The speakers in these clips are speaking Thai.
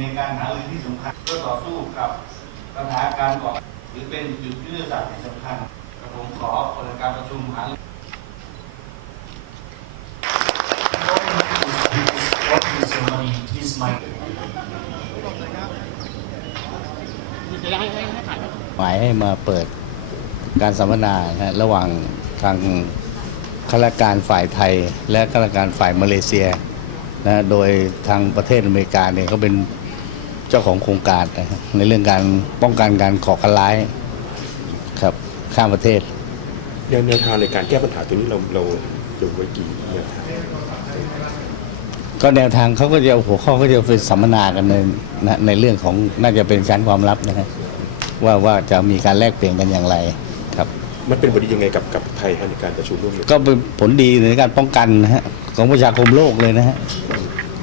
ในการหารือที่สำคัญเพื่อต่อสู้กับปัญหาการก่อหรือเป็นจุดยุทธศาสตร์ที่สำคัญกับผมขอเปิดการประชุมหารือ Opening ceremony, please mic. หมายให้มาเปิดการสัมมนานะระหว่างทางข้าราชการฝ่ายไทย และข้าราชการฝ่ายมาเลเซีย นะโดยทางประเทศอเมริกาเนี่ยเขาเป็นเจ้าของโครงการนะในเรื่องการป้องกันการก่อการร้ายครับข้ามประเทศแนวแนวทางในการแก้ปัญหาตรงนี้เราเราดูไว้กี่แนวทางก็แนวทางเขาก็จะหัวข้อก็จะเป็นสัมมนากันในนะในเรื่องของน่าจะเป็นชั้นความลับนะฮะว่าว่าจะมีการแลกเปลี่ยนกันอย่างไรครับ มันเป็นบทดียังไงกับกับไทยฮะในการประชุมร่วมกันก็เป็นผลดีในการป้องกันนะฮะของประชาคมโลกเลยนะฮะ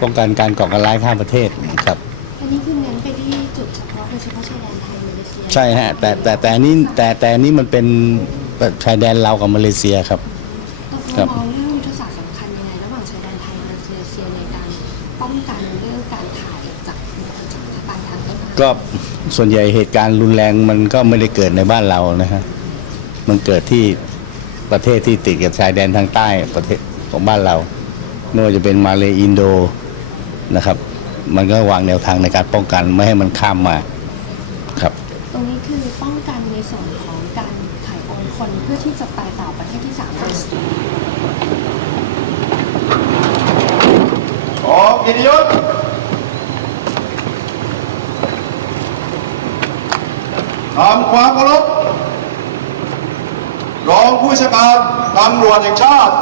ป้องกันการก่อการร้ายข้ามประเทศครับอันนี้คือเน้นไปที่จุดเฉพาะโดยเฉพาะชายแดนไทยมาเลเซียใช่ฮะแต่แต่แต่อันนี้แต่แต่อันนี้มันเป็นชายแดนเรากับมาเลเซียครับ ครัเราบ มองเรื่องยุทธศาสตร์สำคัญยังไงระหว่างชายแดนไทยมาเลเซียในการป้องกันเรื่องการถ่ายจากจากทางทางเจ้าหน้าที่ก็ส่วนใหญ่เหตุการณ์รุนแรงมันก็ไม่ได้เกิดในบ้านเรานะฮะมันเกิดที่ประเทศที่ติดกับชายแดนทางใต้ประเทศของบ้านเราไม่ว่าจะเป็นมาเลอินโด นะครับ มันก็วางแนวทางในการป้องกันไม่ให้มันข้ามมาครับ ตรงนี้คือป้องกันในส่วนของการถ่ายโอนคนเพื่อที่จะไปต่อประเทศที่สามขอกิติยศทำความเคารพรองผู้ชาการตำรวจแห่งชาติ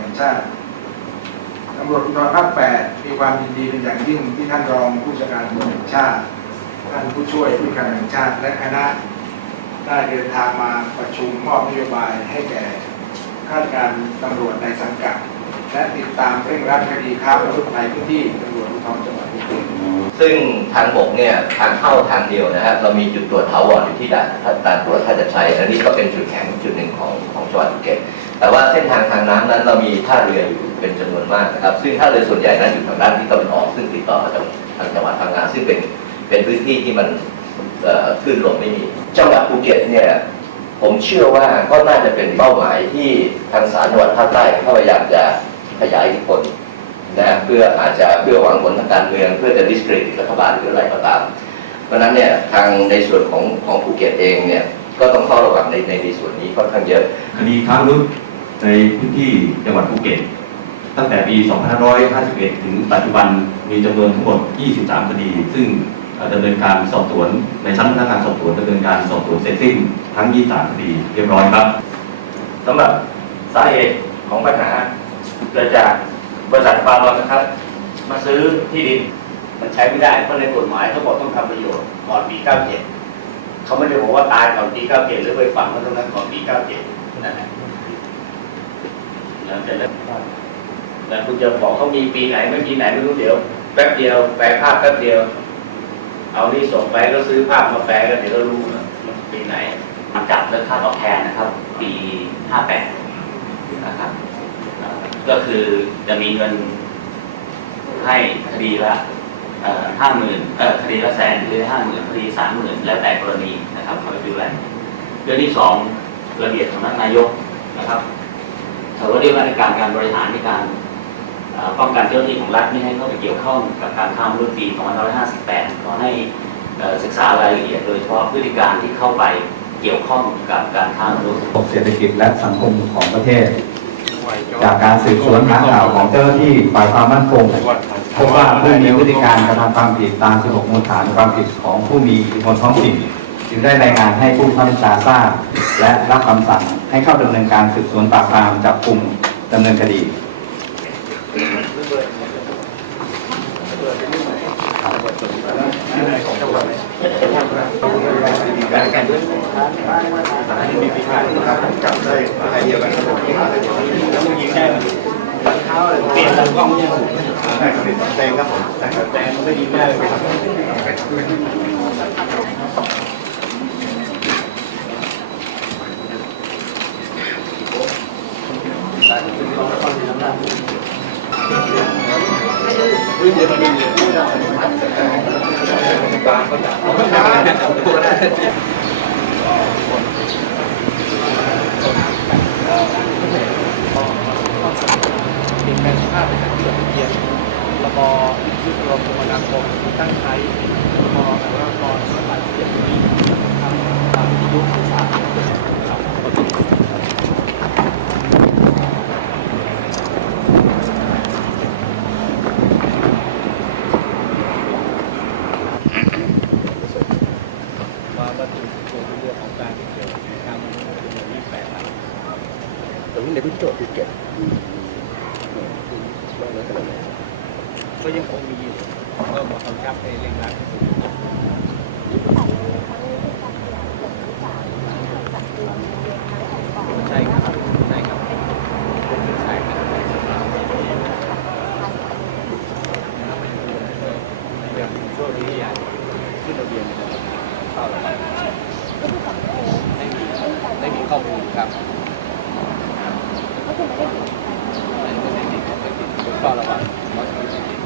แห่งชาติตำรวจภูธรภาค8มีความยินดีเป็นอย่างยิ่งที่ท่านรองผู้จัดการตำรวจแห่งชาติ ท่านผู้ช่วยผู้การแห่งชาติและคณะได้เดินทางมาประชุมมอบนโยบายให้แก่ข้าราชการตำรวจในสังกัด และติดตามเร่งรัดคดีค้ามนุษย์ในพื้นที่ตำรวจภูธรจังหวัดภูเก็ตซึ่งทางบกเนี่ยทางเข้าทางเดียวนะฮะเรามีจุดตรวจถาวรอยู่ที่ด่านด่านตรวจท่าจะใช้อันนี้ก็เป็นจุดแข็ง ทางทางน้ำนั้นเรามีท่าเรืออยู่เป็นจำนวนมากนะครับ ซึ่งท่าเรือส่วนใหญ่นั้นอยู่ทางด้านที่ตะวันออกซึ่งติดต่อกับทางจังหวัดพังงาซึ่งเป็นเป็นพื้นที่ที่มันเอ่อคลื่นลมไม่มีจังหวัดภูเก็ตเนี่ยผมเชื่อว่าก็น่าจะเป็นเป้าหมายที่ทางสารจังหวัดภาคใต้เขาพยายามจะขยายอิทธิพลนะเพื่ออาจจะเพื่อหวังผลทางการเมือง เพื่อจะดิสเครดิตรัฐบาลหรืออะไรก็ตาม เพราะนั้นเนี่ยทางในส่วนของของภูเก็ตเองเนี่ยก็ต้องเฝ้าระวังในในในส่วนนี้ค่อนข้างเยอะ คดีค้ามนุษย์ ในพื้นที่จังหวัดภูเก็ต ตั้งแต่ปี 2551 ถึงปัจจุบันมีจำนวนทั้งหมด 23 คดี ซึ่งดำเนินการสอบสวนในชั้นพนักงานสอบสวนดำเนินการสอบสวนเสร็จสิ้นทั้ง 23 คดีเรียบร้อยครับสำหรับสาเหตุของปัญหาเกิดจากบริษัทปาลอนนะครับ มาซื้อที่ดินมันใช้ไม่ได้เพราะในกฎหมายเขาบอกต้องทำประโยชน์ก่อนปี 97เขาไม่ได้บอกว่าตายก่อนปี 97 หรือไปฝังไว้ตรงนั้นก่อนปี 97นั่นแหละ แล้วจะเริ่มแล้วคุณจะบอกเขามีปีไหนไม่ปีไหนไม่รู้เดี๋ยว แป๊บเดียวแปลภาพแป๊บเดียว เอานี่ส่งไปก็ซื้อภาพมาแปลกันเดี๋ยวก็รู้นะมันปีไหนมาจับเรื่องค่าตอบแทนนะครับ ปี 58 นะครับ ก็คือจะมีเงินให้คดีละห้าหมื่นเออคดีละแสนหรือห้าหมื่นคดีสามหมื่นแล้วแต่กรณีนะครับเขาไปดูแลเรื่องที่สองระเบียบของนักนายกนะครับ เขาเรียกว่าการการบริหารในการป้องกันเจ้าหน้าที่ของรัฐไม่ให้เข้าไปเกี่ยวข้องกับการข้ามรุ่นปี2558 ขอให้ศึกษารายละเอียดโดยเฉพาะพฤติการที่เข้าไปเกี่ยวข้องกับการข้ามรุ่นเศรษฐกิจและสังคมของประเทศ จากการสืบสวนหาข่าวของเจ้าหน้าที่ฝ่ายความมั่นคงพบว่าผู้มีพฤติการกระทำความผิดตาม 16มูลฐานความผิดของผู้มีอิทธิพลท้องถิ่น จึงได้รายงานให้ผู้ข้าราชการทราบ และรับคำสั่งให้เข้าดำเนินการสืบสวนปราบปรามจับกลุ่มดำเนินคดีเปลี่ยนทางกล้องยังใช่ครับแตงครับผมใช่ครับแตงมันก็ยิงได้เลยครับ เป็นแปลงสภาพเป็นการที่จดทะเบียนระบอยุทธรมคมนาคมตั้งใช้ระบอแต่ว่ากรสถานที่อย่านี้ทำตามที่ยุทธศาสตร์ว่าวัตถุตัวเรื่องของการที่เกี่ยวกับการเมืองเป็นอย่างนี้แปลก ตรงนี้ในพื้นที่ จังหวัดภูเก็ตมากน้อยขนาดไหนก็ยังคงมีอยู่ก็บอกกำชับให้เร่งรัด And then they.